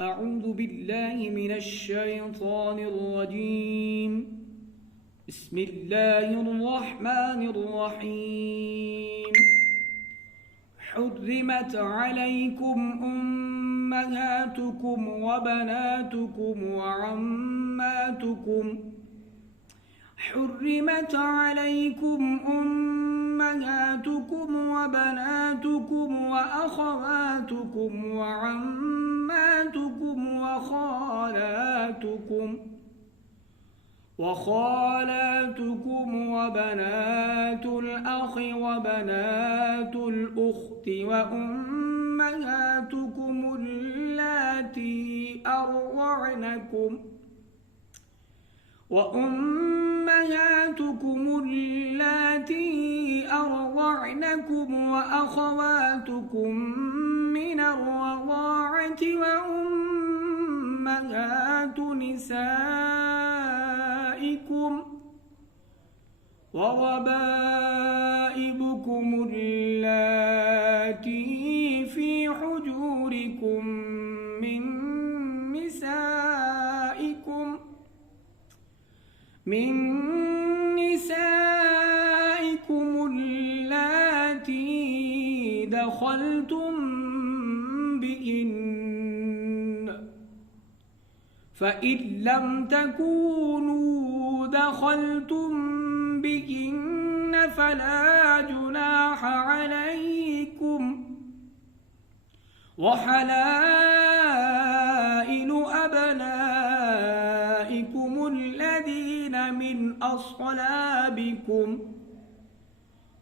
أعوذ بالله من الشيطان الرجيم. بسم الله الرحمن الرحيم. حرمت عليكم أمهاتكم وبناتكم وعماتكم حرمت عليكم أمهاتكم وبناتكم وأخواتكم وعماتكم وخالاتكم وبنات الأخ وبنات الأخت وأمهاتكم اللاتي أرضعنكم وأخواتكم من الرضاعة وأمهات نسائكم وربائبكم اللاتي في حجوركم من نسائكم اللاتي دخلتم بهن، فإن لم تكونوا دخلتم بهن فلا جناح عليكم، وحلائل أبنائكم الذين من أصلابكم،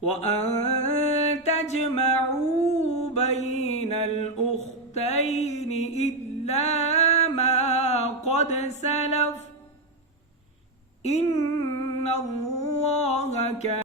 وأن تجمعوا بين الأختين إلا ما قد سلف، إن الله كان